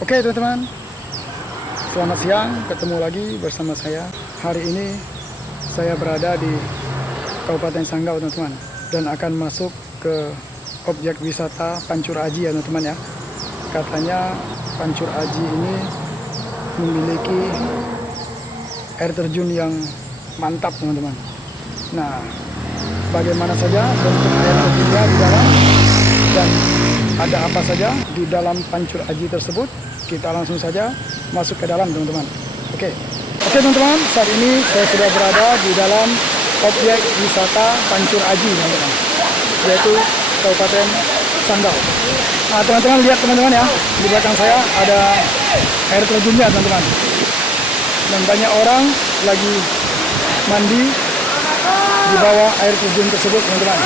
Oke teman-teman, selamat siang, ketemu lagi bersama saya. Hari ini saya berada di Kabupaten Sanggau teman-teman, dan akan masuk ke objek wisata Pancur Aji ya teman-teman ya. Katanya Pancur Aji ini memiliki air terjun yang mantap teman-teman. Nah, bagaimana saja bentuk air terjunnya di dalam dan ada apa saja di dalam Pancur Aji tersebut, kita langsung saja masuk ke dalam teman-teman. Oke teman-teman, saat ini saya sudah berada di dalam objek wisata Pancur Aji teman-teman, yaitu Kabupaten Sanggau. Nah teman-teman, lihat teman-teman ya, di belakang saya ada air terjunnya teman-teman, dan banyak orang lagi mandi di bawah air terjun tersebut teman-teman.